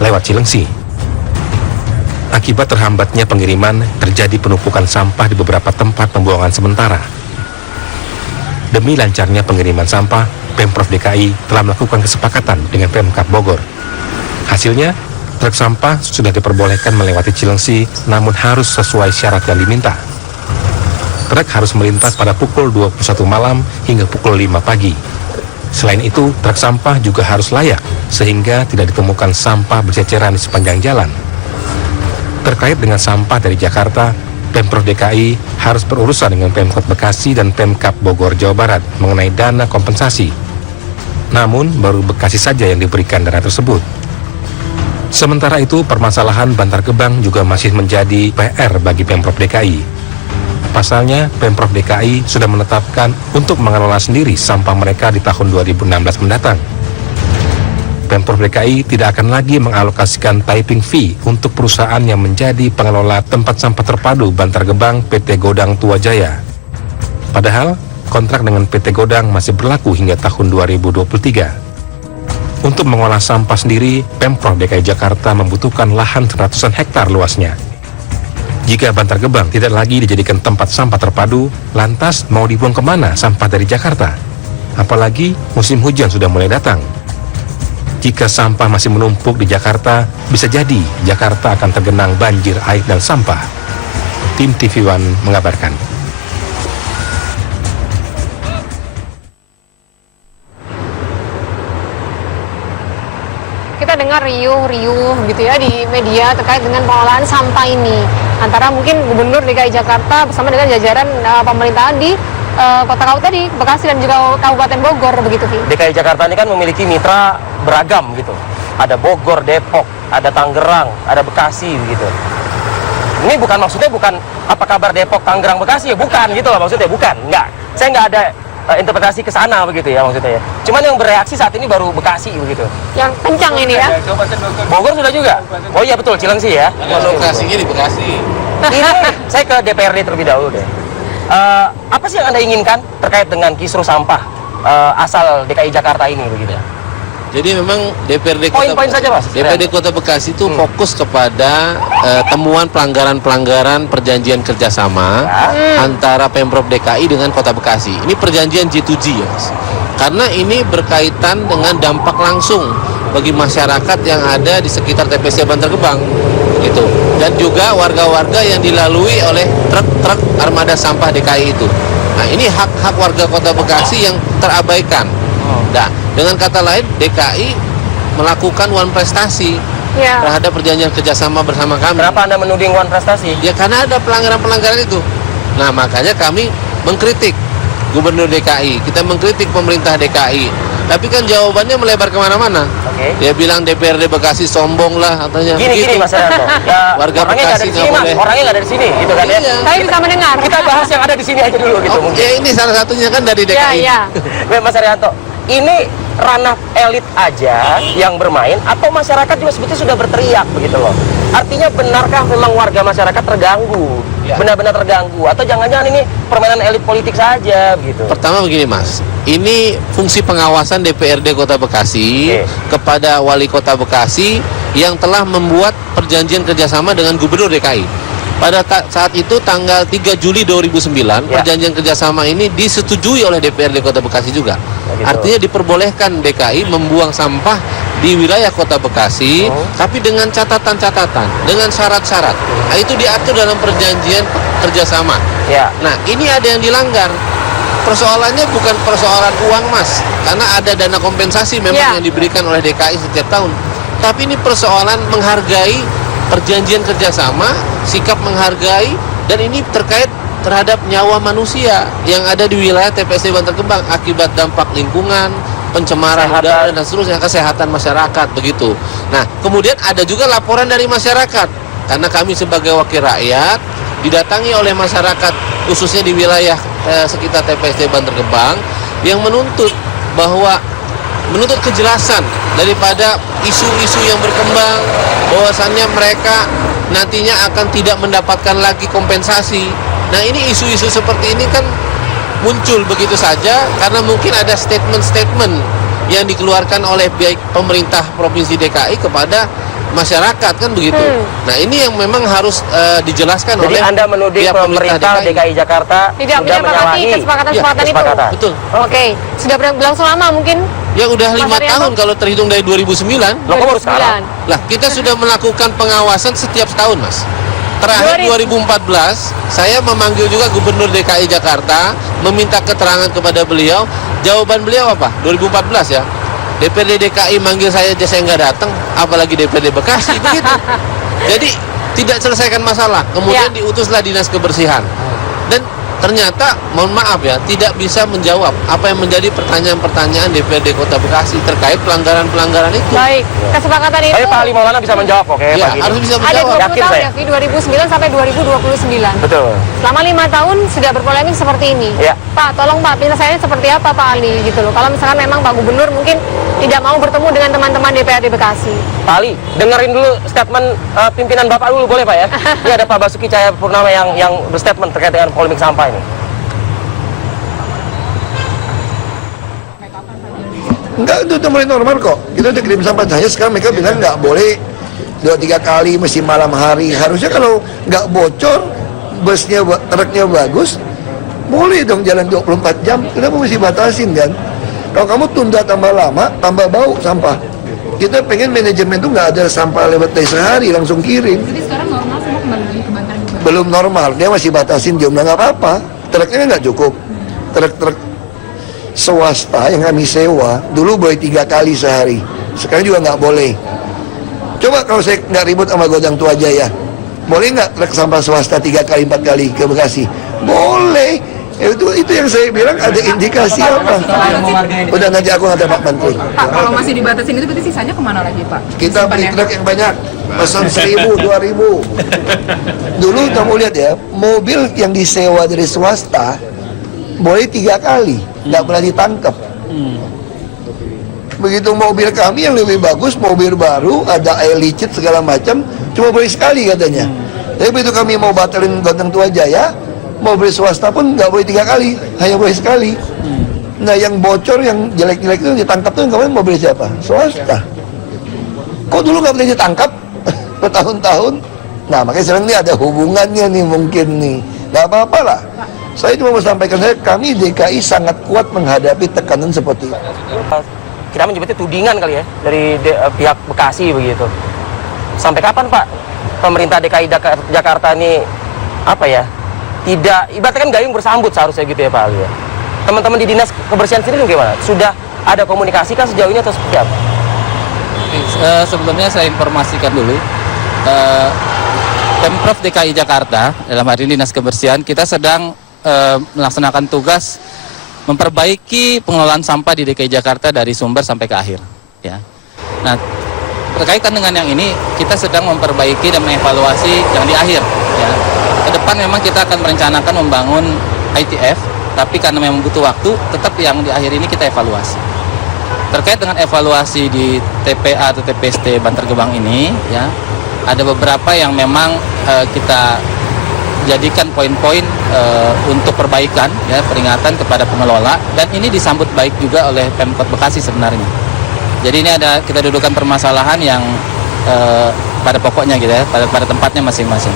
lewat Cilengsi. Akibat terhambatnya pengiriman, terjadi penumpukan sampah di beberapa tempat pembuangan sementara. Demi lancarnya pengiriman sampah, Pemprov DKI telah melakukan kesepakatan dengan Pemkab Bogor. Hasilnya, truk sampah sudah diperbolehkan melewati Cilengsi, namun harus sesuai syarat yang diminta. Truk harus melintas pada pukul 21 malam hingga pukul 5 pagi. Selain itu, truk sampah juga harus layak, sehingga tidak ditemukan sampah berceceran di sepanjang jalan. Terkait dengan sampah dari Jakarta, Pemprov DKI harus berurusan dengan Pemkot Bekasi dan Pemkab Bogor, Jawa Barat mengenai dana kompensasi. Namun, baru Bekasi saja yang diberikan dana tersebut. Sementara itu, permasalahan Bantar Gebang juga masih menjadi PR bagi Pemprov DKI. Pasalnya, Pemprov DKI sudah menetapkan untuk mengelola sendiri sampah mereka di tahun 2016 mendatang. Pemprov DKI tidak akan lagi mengalokasikan typing fee untuk perusahaan yang menjadi pengelola tempat sampah terpadu Bantar Gebang PT Godang Tua Jaya. Padahal, kontrak dengan PT Godang masih berlaku hingga tahun 2023. Untuk mengolah sampah sendiri, Pemprov DKI Jakarta membutuhkan lahan ratusan hektar luasnya. Jika Bantar Gebang tidak lagi dijadikan tempat sampah terpadu, lantas mau dibuang kemana sampah dari Jakarta? Apalagi musim hujan sudah mulai datang. Jika sampah masih menumpuk di Jakarta, bisa jadi Jakarta akan tergenang banjir air dan sampah. Tim TV One mengabarkan. Kita dengar riuh gitu ya di media terkait dengan pengolahan sampah ini. Antara mungkin Gubernur DKI Jakarta bersama dengan jajaran pemerintahan di Kota Kau tadi, Bekasi dan juga Kabupaten Bogor begitu, Vi. DKI Jakarta ini kan memiliki mitra beragam gitu. Ada Bogor, Depok, ada Tangerang, ada Bekasi gitu. Ini maksudnya bukan apa kabar Depok, Tangerang, Bekasi ya, bukan gitu lah maksudnya, bukan. Enggak. Saya nggak ada interpretasi ke sana begitu ya maksudnya ya. Cuman yang bereaksi saat ini baru Bekasi begitu. Yang kencang ini ya. Bogor sudah juga. Oh iya betul, Cilengsi ya. Lokasinya di Bekasi. Ini saya ke DPRD terlebih dahulu deh. Apa sih yang Anda inginkan terkait dengan kisruh sampah asal DKI Jakarta ini begitu ya? Jadi memang DPRD Poin-poin saja, Mas. DPRD Kota Bekasi itu fokus kepada temuan pelanggaran-pelanggaran perjanjian kerjasama antara Pemprov DKI dengan Kota Bekasi. Ini perjanjian G2G ya, Mas. Karena ini berkaitan dengan dampak langsung bagi masyarakat yang ada di sekitar TPC Bantar Gebang, gitu. Dan juga warga-warga yang dilalui oleh truk-truk armada sampah DKI itu. Nah, ini hak-hak warga Kota Bekasi yang terabaikan. Nah, dengan kata lain, DKI melakukan one prestasi terhadap perjanjian kerjasama bersama kami. Kenapa Anda menuding one prestasi? Ya karena ada pelanggaran-pelanggaran itu. Nah, makanya kami mengkritik Gubernur DKI, kita mengkritik pemerintah DKI. Tapi kan jawabannya melebar kemana-mana. Dia bilang DPRD Bekasi sombong lah, katanya. Gini Mas Arianto. Ya, warga Bekasi nggak boleh. Orangnya nggak ada di sini, gitu kan ya? Saya bisa mendengar. Kita bahas yang ada di sini aja dulu gitu. Ya ini salah satunya kan dari DKI. Ya. Mas Arianto, ini ranah elit aja yang bermain atau masyarakat juga sebetulnya sudah berteriak begitu loh. Artinya benarkah memang warga masyarakat terganggu? Benar-benar terganggu atau jangan-jangan ini permainan elit politik saja begitu? Pertama begini Mas, ini fungsi pengawasan DPRD Kota Bekasi kepada Wali Kota Bekasi yang telah membuat perjanjian kerjasama dengan Gubernur DKI. Pada saat itu tanggal 3 Juli 2009 perjanjian kerjasama ini disetujui oleh DPRD Kota Bekasi juga. Artinya diperbolehkan DKI membuang sampah di wilayah Kota Bekasi, tapi dengan catatan-catatan, dengan syarat-syarat. Nah, itu diatur dalam perjanjian kerjasama. Nah, ini ada yang dilanggar. Persoalannya bukan persoalan uang Mas, karena ada dana kompensasi memang yang diberikan oleh DKI setiap tahun. Tapi ini persoalan menghargai perjanjian kerjasama, sikap menghargai, dan ini terkait terhadap nyawa manusia yang ada di wilayah TPC Bantar Gebang akibat dampak lingkungan, pencemaran udara dan seterusnya, kesehatan masyarakat begitu. Nah, kemudian ada juga laporan dari masyarakat karena kami sebagai wakil rakyat didatangi oleh masyarakat khususnya di wilayah sekitar TPC Bantar Gebang yang menuntut kejelasan daripada isu-isu yang berkembang bahwasannya mereka nantinya akan tidak mendapatkan lagi kompensasi. Nah, ini isu-isu seperti ini kan muncul begitu saja karena mungkin ada statement-statement yang dikeluarkan oleh baik pemerintah Provinsi DKI kepada masyarakat kan begitu. Nah ini yang memang harus dijelaskan Jadi oleh Anda menuding pihak pemerintah DKI Jakarta Tidak sudah menyepakati menyalahi kesepakatan-kesepakatan itu. kesepakatan. Betul. Oke, sudah berlangsung lama mungkin. Ya udah Mas 5 Arianto? tahun kalau terhitung dari 2009. Loh, kok baru sekarang? Lah kita sudah melakukan pengawasan setiap tahun, Mas. Terakhir 2014 saya memanggil juga Gubernur DKI Jakarta, meminta keterangan kepada beliau. Jawaban beliau apa? 2014 ya. DPRD DKI manggil saya aja saya nggak datang, apalagi DPRD Bekasi begitu. Jadi tidak selesaikan masalah. Kemudian diutuslah Dinas Kebersihan. Dan ternyata, mohon maaf ya, tidak bisa menjawab apa yang menjadi pertanyaan-pertanyaan DPRD Kota Bekasi terkait pelanggaran-pelanggaran itu. Baik, kesepakatan itu. Tapi Pak Ali Maulana bisa menjawab kok Ya, pagi ini. harus bisa Ada menjawab. 20 Yakin tahun saya. ya, Vi, 2009 sampai 2029. Betul. Selama 5 tahun sudah berpolemik seperti ini. Ya. Pak, tolong Pak, penyelesaiannya seperti apa Pak Ali gitu loh. Kalau misalkan memang Pak Gubernur mungkin tidak mau bertemu dengan teman-teman DPRD Bekasi. Pak Ali, dengerin dulu statement pimpinan Bapak dulu boleh Pak ya? Ini ada Pak Basuki Cahayapurnama yang berstatement terkait dengan polemik sampah ini. Enggak, itu mulai normal kok. Kita udah kirim sampah saya, sekarang mereka bilang nggak boleh 2-3 kali, mesti malam hari. Harusnya kalau nggak bocor, busnya, truknya bagus, boleh dong jalan 24 jam. Kenapa mesti batasin kan? Kalau kamu tunda tambah lama, tambah bau sampah. Kita pengen manajemen tuh nggak ada sampah lewat dari sehari, langsung kirim. Jadi sekarang normal semua kembali lagi ke Bantar juga. Belum normal, dia masih batasin jumlah, nggak apa-apa. Truknya nggak cukup. Truk-truk swasta yang kami sewa dulu boleh 3 kali sehari, sekarang juga nggak boleh. Coba kalau saya nggak ribut sama Godang Tua Jaya, boleh nggak truk sampah swasta 3 kali 4 kali ke Bekasi? Boleh. Itu yang saya bilang ada indikasi apa? Udah nanti aku ngantar Pak Menteri. Pak, kalau masih dibatasin itu berarti sisanya kemana lagi Pak? Kita beli Simpannya? truk yang banyak, pesan 1.000, 2.000. Dulu kamu lihat ya, mobil yang disewa dari swasta boleh 3 kali, nggak pernah ditangkap. Begitu mobil kami yang lebih bagus, mobil baru, ada air licin segala macam, cuma boleh sekali katanya. Tapi begitu kami mau batalin Godang Tua Jaya, mobil swasta pun nggak boleh 3 kali, hanya boleh sekali. Nah yang bocor, yang jelek-jelek itu ditangkap tuh kemarin mobil siapa? Swasta. Kok dulu nggak pernah ditangkap bertahun-tahun? Nah makanya sekarang ini ada hubungannya nih mungkin nih. Nggak apa-apa lah. Saya cuma mau sampaikan kami DKI sangat kuat menghadapi tekanan seperti itu. Kita menyebutnya tudingan kali ya dari pihak Bekasi begitu. Sampai kapan Pak pemerintah DKI Jakarta ini apa ya? Tidak, ibaratnya kan gayung bersambut seharusnya gitu ya Pak Ali ya. Teman-teman di Dinas Kebersihan sendiri gimana? Sudah ada komunikasi kan sejauh ini atau seperti apa? Sebelumnya saya informasikan dulu. Pemprov DKI Jakarta, dalam hari ini Dinas Kebersihan, kita sedang melaksanakan tugas memperbaiki pengelolaan sampah di DKI Jakarta dari sumber sampai ke akhir. Ya. Nah, berkaitan dengan yang ini, kita sedang memperbaiki dan mengevaluasi yang di akhir. Ya. Ke depan memang kita akan merencanakan membangun ITF, tapi karena memang butuh waktu, tetap yang di akhir ini kita evaluasi. Terkait dengan evaluasi di TPA atau TPST Bantar Gebang ini, ya, ada beberapa yang memang kita jadikan poin-poin untuk perbaikan, ya, peringatan kepada pengelola, dan ini disambut baik juga oleh Pemkot Bekasi sebenarnya. Jadi ini kita dudukan permasalahan yang pada pokoknya gitu ya, pada tempatnya masing-masing.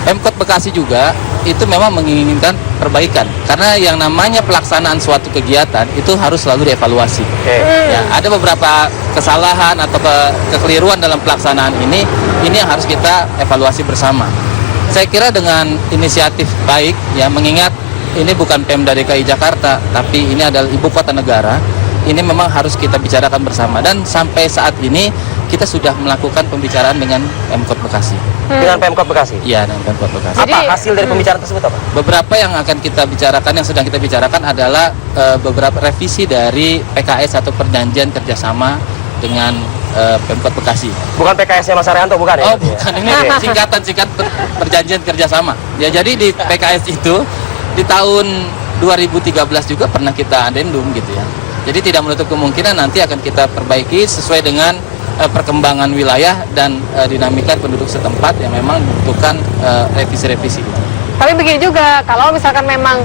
Pemkot Bekasi juga itu memang menginginkan perbaikan, karena yang namanya pelaksanaan suatu kegiatan itu harus selalu dievaluasi. Ya, ada beberapa kesalahan atau kekeliruan dalam pelaksanaan ini yang harus kita evaluasi bersama. Saya kira dengan inisiatif baik, ya, mengingat ini bukan Pemda DKI Jakarta, tapi ini adalah ibu kota negara, ini memang harus kita bicarakan bersama. Dan sampai saat ini kita sudah melakukan pembicaraan dengan Pemkot Bekasi. Dengan Pemkot Bekasi? Iya, dengan Pemkot Bekasi. Apa hasil dari pembicaraan tersebut apa? Beberapa yang akan kita bicarakan, yang sedang kita bicarakan adalah beberapa revisi dari PKS atau Perjanjian Kerjasama dengan Pemkot Bekasi. Bukan PKS-nya Mas Arianto, bukan ya? Oh, bukan. Ini singkatan Perjanjian Kerjasama. Ya, jadi di PKS itu di tahun 2013 juga pernah kita adendum gitu ya. Jadi tidak menutup kemungkinan nanti akan kita perbaiki sesuai dengan perkembangan wilayah dan dinamika penduduk setempat yang memang membutuhkan revisi-revisi gitu. Tapi begini juga, kalau misalkan memang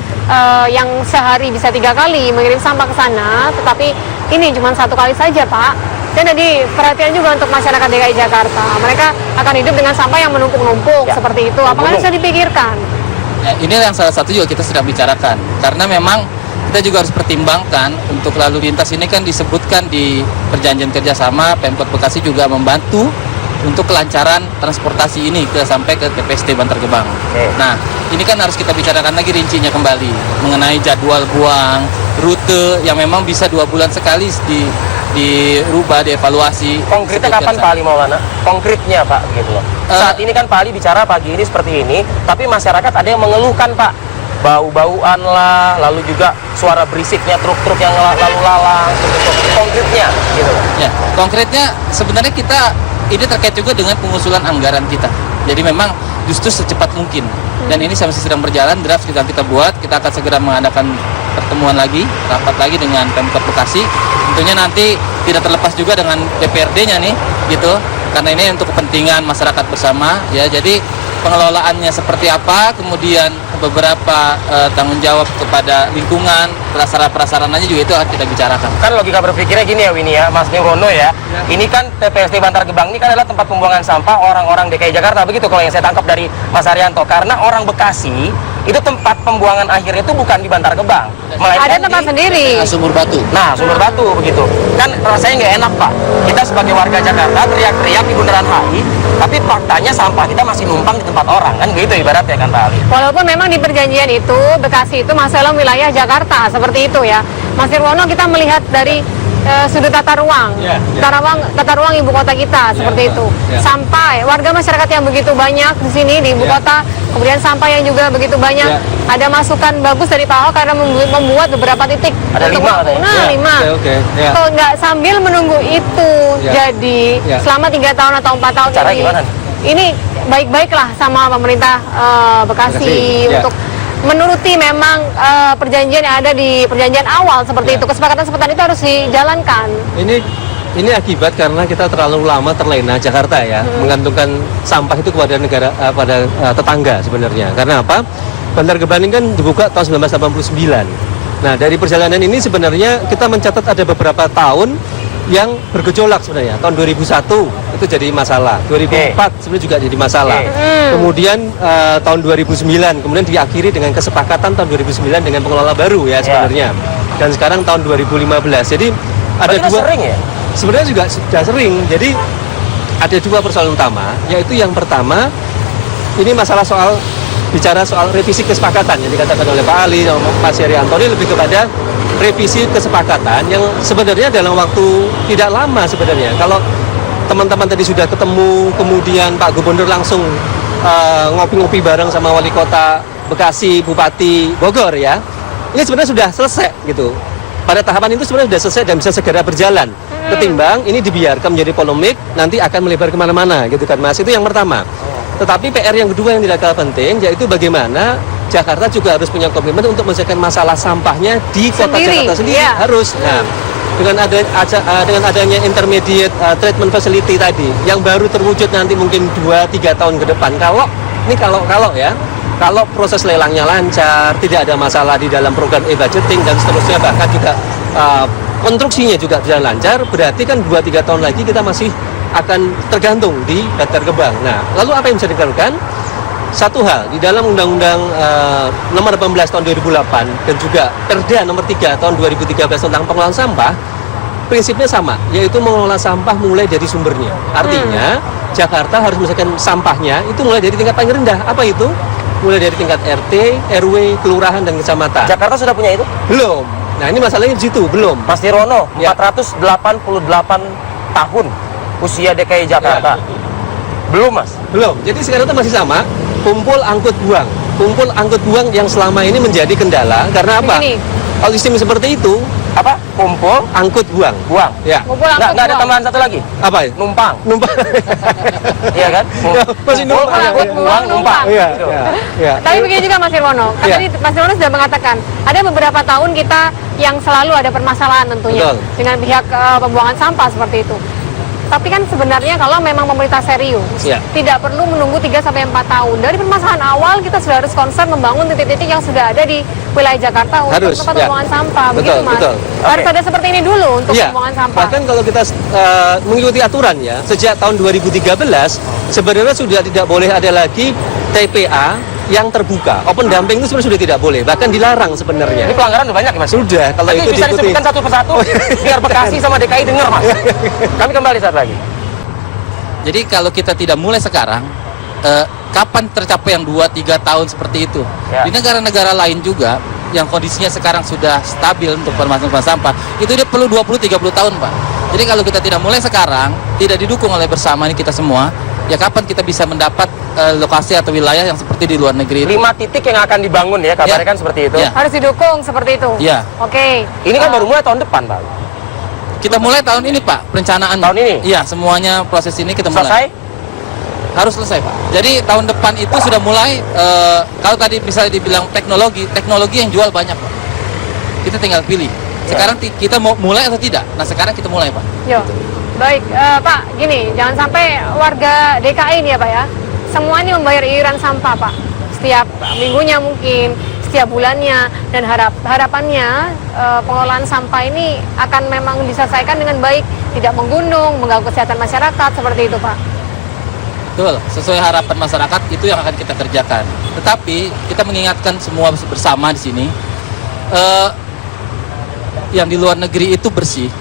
yang sehari bisa 3 kali mengirim sampah ke sana, tetapi ini cuma 1 kali saja Pak, Dan jadi perhatian juga untuk masyarakat DKI Jakarta. Mereka akan hidup dengan sampah yang menumpuk-numpuk Ya. seperti itu. Apakah bisa dipikirkan? Ya, ini yang salah satu juga kita sedang bicarakan, karena memang kita juga harus pertimbangkan untuk lalu lintas ini kan disebutkan di perjanjian kerjasama. Pemkot Bekasi juga membantu untuk kelancaran transportasi ini sampai ke TPST Bantar Gebang. Nah, ini kan harus kita bicarakan lagi rincinya kembali mengenai jadwal buang, rute yang memang bisa 2 bulan sekali dirubah, dievaluasi. Konkretnya kapan Pak Ali Maulana? Konkretnya Pak, gitu loh. Saat ini kan Pak Ali bicara pagi ini seperti ini, tapi masyarakat ada yang mengeluhkan Pak, bau-bauan lah, lalu juga suara berisiknya truk-truk yang lalu lalang, konkretnya, gitu. Ya, konkretnya sebenarnya kita ini terkait juga dengan pengusulan anggaran kita. Jadi memang justru secepat mungkin. Dan ini masih sedang berjalan, draft kita buat, kita akan segera mengadakan pertemuan lagi, rapat lagi dengan Pemkot Bekasi. Tentunya nanti tidak terlepas juga dengan DPRD-nya nih, gitu. Karena ini untuk kepentingan masyarakat bersama, ya. Jadi pengelolaannya seperti apa, kemudian beberapa tanggung jawab kepada lingkungan, prasarana-prasarananya juga itu akan kita bicarakan. Kan logika berpikirnya gini ya Winnie ya, Mas Nirwono ya. Ini kan TPST Bantar Gebang ini kan adalah tempat pembuangan sampah orang-orang DKI Jakarta, begitu kalau yang saya tangkap dari Mas Haryanto. Karena orang Bekasi itu tempat pembuangan akhirnya itu bukan di Bantar Gebang, melainkan Ada tempat sendiri. Sumur Batu. Nah, Sumber Batu begitu. Kan rasanya nggak enak Pak. Kita sebagai warga Jakarta teriak-teriak di Bundaran HI, tapi faktanya sampah kita masih numpang di tempat orang, kan gitu ibaratnya kan Pak Ali. Walaupun memang di perjanjian itu Bekasi itu masuk dalam wilayah Jakarta seperti itu ya. Mas Nirwono, kita melihat dari sudut tata ruang, tata ruang ibu kota kita seperti itu. Sampai warga masyarakat yang begitu banyak di sini di ibu kota, kemudian sampah yang juga begitu banyak. Ada masukan bagus dari Pak Ahok karena membuat beberapa titik. Ada untuk 5 waktu. katanya. Nah, 5. Kalau nggak sambil menunggu itu jadi selama 3 tahun atau 4 tahun Cara ini. gimana? Ini baik-baiklah sama pemerintah Bekasi untuk menuruti memang perjanjian yang ada di perjanjian awal seperti itu. Kesepakatan-kesepakatan itu harus dijalankan. Ini akibat karena kita terlalu lama terlena Jakarta ya, menggantungkan sampah itu kepada negara, pada tetangga sebenarnya. Karena apa? Bantar Gebang ini kan dibuka tahun 1989. Nah, dari perjalanan ini sebenarnya kita mencatat ada beberapa tahun yang bergejolak sebenarnya. Tahun 2001 itu jadi masalah, 2004 sebenarnya juga jadi masalah. Kemudian tahun 2009 kemudian diakhiri dengan kesepakatan tahun 2009 dengan pengelola baru ya sebenarnya. Dan sekarang tahun 2015. Jadi ada dua. Sering ya? Sebenarnya juga sudah sering. Jadi ada 2 persoalan utama, yaitu yang pertama ini masalah bicara soal revisi kesepakatan yang dikatakan oleh Pak Ali dan Mas Haryanto, ini lebih kepada revisi kesepakatan yang sebenarnya dalam waktu tidak lama sebenarnya. Kalau teman-teman tadi sudah ketemu, kemudian Pak Gubernur langsung ngopi-ngopi bareng sama Wali Kota Bekasi, Bupati Bogor ya, ini sebenarnya sudah selesai gitu. Pada tahapan itu sebenarnya sudah selesai dan bisa segera berjalan. Ketimbang ini dibiarkan menjadi polemik, nanti akan melebar kemana-mana gitu kan Mas. Itu yang pertama. Tetapi PR yang kedua yang tidak kalah penting, yaitu bagaimana Jakarta juga harus punya komitmen untuk menyelesaikan masalah sampahnya di kota Jakarta sendiri. Harus. Nah, dengan adanya intermediate treatment facility tadi, yang baru terwujud nanti mungkin 2-3 tahun ke depan. Kalau proses lelangnya lancar, tidak ada masalah di dalam program e-budgeting dan seterusnya, bahkan juga konstruksinya juga berjalan lancar, berarti kan 2-3 tahun lagi kita masih akan tergantung di Bantar Gebang. Nah, lalu apa yang bisa dilakukan? Satu hal, di dalam Undang-Undang nomor 18 tahun 2008 dan juga Perda nomor 3 tahun 2013 tentang pengelolaan sampah, prinsipnya sama, yaitu mengelola sampah mulai dari sumbernya. Artinya, Jakarta harus menyelesaikan sampahnya itu mulai dari tingkat paling rendah. Apa itu? Mulai dari tingkat RT, RW, kelurahan, dan kecamatan. Jakarta sudah punya itu? Belum. Nah, ini masalahnya di situ, belum. Mas Nirwono, 488 tahun usia DKI Jakarta. Belum Mas? Belum. Jadi sekarang itu masih sama, kumpul angkut buang. Kumpul angkut buang yang selama ini menjadi kendala karena apa? Kalau sistem seperti itu, apa? Kumpul angkut buang. Buang. Ya. Kumpul angkut Nggak ada buang. tambahan satu lagi? Apa ya? Numpang. Numpang. Iya kan? Masih numpang. Angkut buang, numpang. Iya, Gitu. iya. Tapi begini juga Mas Nirwono, kan Iya. tadi Mas Nirwono sudah mengatakan ada beberapa tahun kita yang selalu ada permasalahan tentunya Betul. dengan pihak pembuangan sampah seperti itu. Tapi kan sebenarnya kalau memang pemerintah serius, Iya. tidak perlu menunggu 3-4 tahun. Dari permasalahan awal kita sudah harus concern membangun titik-titik yang sudah ada di wilayah Jakarta untuk Harus, tempat ya. pembuangan sampah. Betul, Begitu, Mas. betul. Harus Oke. ada seperti ini dulu untuk Iya, pembuangan sampah. bahkan kalau kita mengikuti aturan ya, sejak tahun 2013 sebenarnya sudah tidak boleh ada lagi TPA yang terbuka. Open dumping itu sebenarnya sudah tidak boleh, bahkan dilarang sebenarnya. Ini pelanggaran udah banyak ya Mas? Sudah, kalau Tapi itu bisa diikuti. disebutkan satu persatu biar Bekasi sama DKI dengar Mas. Kami kembali saat lagi. Jadi kalau kita tidak mulai sekarang, kapan tercapai yang 2-3 tahun seperti itu? Ya. Di negara-negara lain juga yang kondisinya sekarang sudah stabil untuk permasalahan sampah, itu dia perlu 20-30 tahun, Pak. Jadi kalau kita tidak mulai sekarang, tidak didukung oleh bersama ini kita semua, ya kapan kita bisa mendapat lokasi atau wilayah yang seperti di luar negeri itu? 5 titik yang akan dibangun ya, kabarnya Ya. kan seperti itu. Ya. Harus didukung seperti itu. Iya. Oke. Ini kan baru mulai tahun depan, Pak. Kita mulai tahun ini, Pak, perencanaan. Tahun ini? Iya, semuanya proses ini kita mulai. Selesai? Harus selesai, Pak. Jadi tahun depan itu sudah mulai, kalau tadi bisa dibilang teknologi yang jual banyak, Pak. Kita tinggal pilih. Sekarang kita mau mulai atau tidak? Nah, sekarang kita mulai, Pak. Yo. Baik, Pak, gini, jangan sampai warga DKI ini ya, Pak ya, semua ini membayar iuran sampah, Pak. Setiap minggunya mungkin, setiap bulannya, dan harapannya pengelolaan sampah ini akan memang diselesaikan dengan baik, tidak menggunung, mengganggu kesehatan masyarakat, seperti itu, Pak. Betul, sesuai harapan masyarakat itu yang akan kita kerjakan. Tetapi kita mengingatkan semua bersama di sini, yang di luar negeri itu bersih,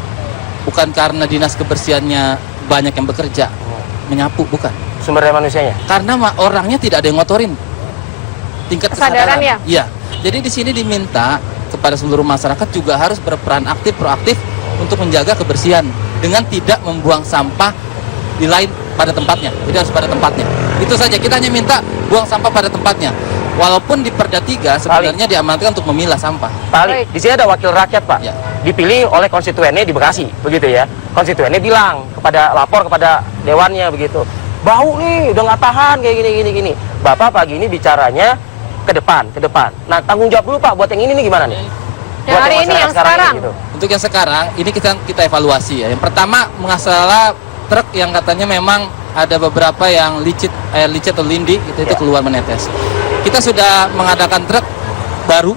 bukan karena dinas kebersihannya banyak yang bekerja, menyapu, bukan. Sumber daya manusianya. Karena orangnya tidak ada yang ngotorin. Tingkat Kesadaran ya? Iya. Jadi di sini diminta kepada seluruh masyarakat juga harus berperan aktif, proaktif untuk menjaga kebersihan dengan tidak membuang sampah di lain pada tempatnya. Jadi harus pada tempatnya. Itu saja, kita hanya minta buang sampah pada tempatnya. Walaupun di Perda 3 sebenarnya diamanatkan untuk memilah sampah. Pak Ali, Baik. di sini ada wakil rakyat, Pak. Ya. Dipilih oleh konstituennya di Bekasi, begitu ya. Konstituennya bilang lapor kepada dewannya begitu. Bau nih, udah nggak tahan kayak gini. Bapak pagi ini bicaranya ke depan. Nah, tanggung jawab dulu Pak buat yang ini nih gimana nih? Yang Buat hari ini, masyarakat yang sekarang. gitu. Untuk yang sekarang ini kita evaluasi ya. Yang pertama masalah truk yang katanya memang ada beberapa yang air licit atau lindi itu Ya. keluar menetes. Kita sudah mengadakan truk baru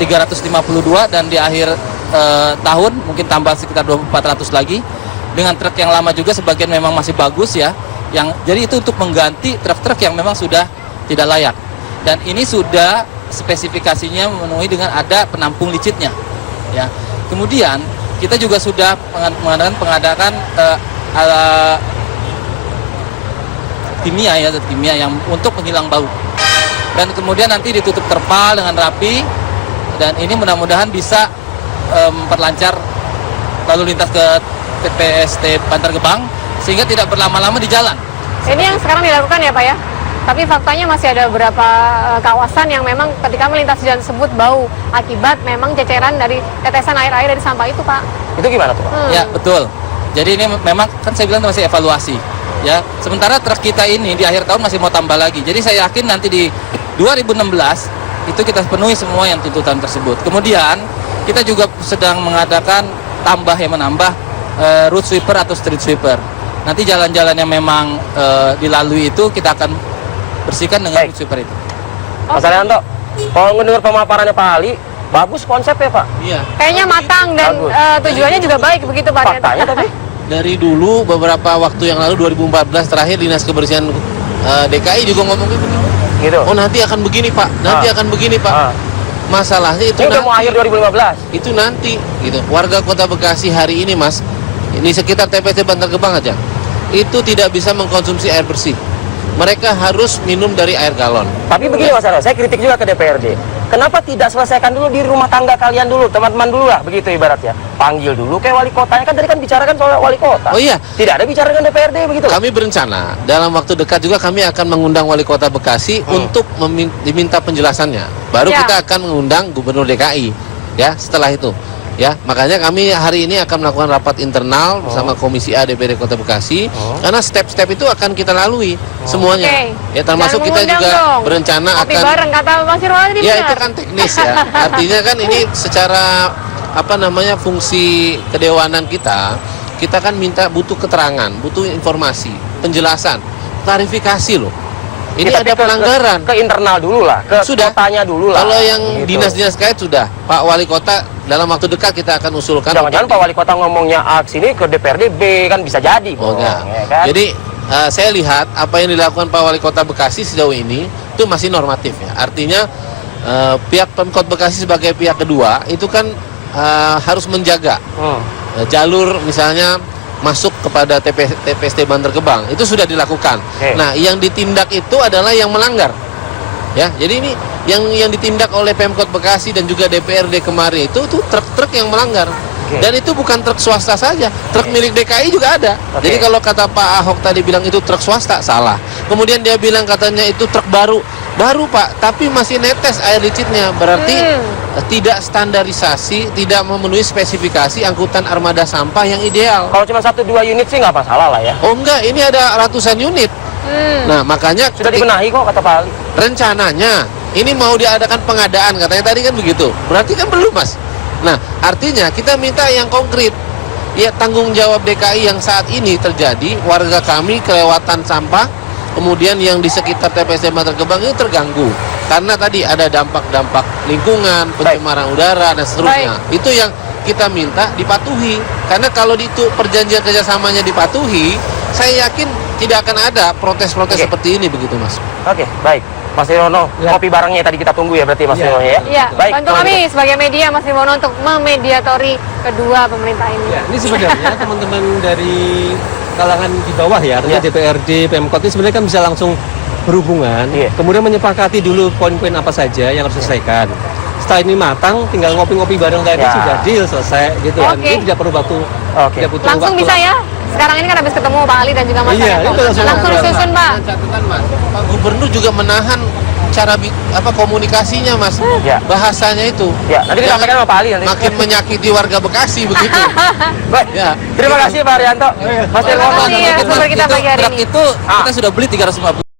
352 dan di akhir tahun mungkin tambah sekitar 400 lagi. Dengan truk yang lama juga sebagian memang masih bagus ya. Jadi itu untuk mengganti truk-truk yang memang sudah tidak layak. Dan ini sudah spesifikasinya memenuhi dengan ada penampung licitnya. Ya. Kemudian kita juga sudah mengadakan kimia yang untuk menghilang bau. Dan kemudian nanti ditutup terpal dengan rapi dan ini mudah-mudahan bisa memperlancar lalu lintas ke TPST Bantar Gebang sehingga tidak berlama-lama di jalan. Ini yang sekarang dilakukan ya, Pak ya? Tapi faktanya masih ada beberapa kawasan yang memang ketika melintasi jalan tersebut bau akibat memang ceceran dari tetesan air-air dari sampah itu, Pak. Itu gimana tuh Pak? Ya, betul. Jadi ini memang kan saya bilang masih evaluasi. Ya, sementara truk kita ini di akhir tahun masih mau tambah lagi. Jadi saya yakin nanti di 2016 itu kita penuhi semua yang tuntutan tersebut. Kemudian kita juga sedang mengadakan menambah road sweeper atau street sweeper. Nanti jalan-jalan yang memang dilalui itu kita akan bersihkan dengan road sweeper itu. Mas Arianto, kalau mendengar pemaparannya Pak Ali, bagus konsepnya Pak. Iya. Kayaknya matang dan Bagus. tujuannya juga baik begitu, Pak. Faktanya tapi Dari dulu beberapa waktu yang lalu 2014 terakhir Dinas Kebersihan DKI juga ngomong gitu. gitu. Oh nanti akan begini Pak, nanti akan begini Pak. Ah. Masalahnya itu Ini udah nanti. mau akhir 2015. Itu nanti gitu. Warga Kota Bekasi hari ini Mas, ini sekitar TPST Bantar Gebang aja, itu tidak bisa mengkonsumsi air bersih. Mereka harus minum dari air galon. Tapi begini Mas Arianto, saya kritik juga ke DPRD. Kenapa tidak selesaikan dulu di rumah tangga kalian dulu, teman-teman dulu lah, begitu ibaratnya. Panggil dulu kayak wali kotanya, kan tadi kan bicarakan soal wali kota. Oh iya. Tidak ada bicara dengan DPRD begitu. Kami berencana dalam waktu dekat juga kami akan mengundang Wali Kota Bekasi untuk diminta penjelasannya. Baru Ya. kita akan mengundang Gubernur DKI ya setelah itu. Ya, makanya kami hari ini akan melakukan rapat internal bersama Komisi A DPRD Kota Bekasi karena step-step itu akan kita lalui semuanya. Oke. Ya termasuk Jangan kita mengundang juga dong. berencana Kopi akan bareng kata Bang Sirwan tadi ya benar. itu kan teknis ya. Artinya kan ini secara fungsi kedewanan kita kita kan butuh keterangan, butuh informasi, penjelasan, klarifikasi loh. Ini Kita ada pelanggaran. Ke internal dulu lah, ke Sudah. kotanya dulu lah. Kalau yang Gitu. dinas-dinas kait sudah, Pak Wali Kota dalam waktu dekat kita akan usulkan. Jangan-jangan untuk Pak Wali Kota ngomongnya A sini ke DPRD B kan bisa jadi. Oh, Bro. enggak. Ya kan? Jadi saya lihat apa yang dilakukan Pak Wali Kota Bekasi sejauh ini itu masih normatif ya. Artinya pihak Pemkot Bekasi sebagai pihak kedua itu kan harus menjaga jalur misalnya masuk kepada TPST Bantar Gebang itu sudah dilakukan. Oke. Nah, yang ditindak itu adalah yang melanggar. Ya, jadi ini yang ditindak oleh Pemkot Bekasi dan juga DPRD kemarin itu truk-truk yang melanggar. Oke. Dan itu bukan truk swasta saja, truk milik DKI juga ada. Oke. Jadi kalau kata Pak Ahok tadi bilang itu truk swasta, salah. Kemudian dia bilang katanya itu truk baru Pak, tapi masih netes air licitnya. Berarti tidak standarisasi, tidak memenuhi spesifikasi angkutan armada sampah yang ideal. Kalau cuma 1-2 unit sih nggak masalah lah ya. Oh enggak, ini ada ratusan unit. Nah, makanya Sudah dibenahi kok kata Pak Ali. rencananya ini mau diadakan pengadaan katanya tadi kan begitu. Berarti kan belum, Mas. Nah, artinya kita minta yang konkret. Ya, tanggung jawab DKI yang saat ini terjadi, warga kami kelewatan sampah, kemudian yang di sekitar TPST Bantar Gebang itu terganggu. Karena tadi ada dampak-dampak lingkungan, pencemaran udara dan seterusnya. Itu yang kita minta dipatuhi. Karena kalau itu perjanjian kerjasamanya dipatuhi, saya yakin tidak akan ada protes-protes Oke. seperti ini begitu, Mas. Oke, baik. Mas Nirwono, kopi barangnya tadi kita tunggu ya berarti Mas Nirwono ya. Iya, Baik. bantu kalau kami gitu. sebagai media Mas Nirwono untuk memediatori kedua pemerintah ini. Ya, ini sebenarnya teman-teman dari kalangan di bawah ya, artinya Ya. DPRD, Pemkot ini sebenarnya kan bisa langsung berhubungan, Iya. kemudian menyepakati dulu poin-poin apa saja yang harus diselesaikan. Setelah ini matang, tinggal ngopi-ngopi bareng tadi Ya. sudah deal selesai gitu kan. Oke. Ini tidak perlu waktu, Oke. tidak butuh Langsung waktu bisa ya? Sekarang ini kan habis ketemu Pak Ali dan juga Mas Iya, Arianto. itu langsung disusun Pak. Catatan, Mas. Pak Gubernur juga menahan cara komunikasinya, Mas. Ya. Bahasanya itu. Ya, nanti disampaikan sama Pak Ali nanti. Makin menyakiti warga Bekasi begitu. Baik. Ya. Terima kasih Pak Arianto. Mas Terima Nirwono. kasih ya, sumber kita pagi hari Truk ini. itu kita sudah beli 350.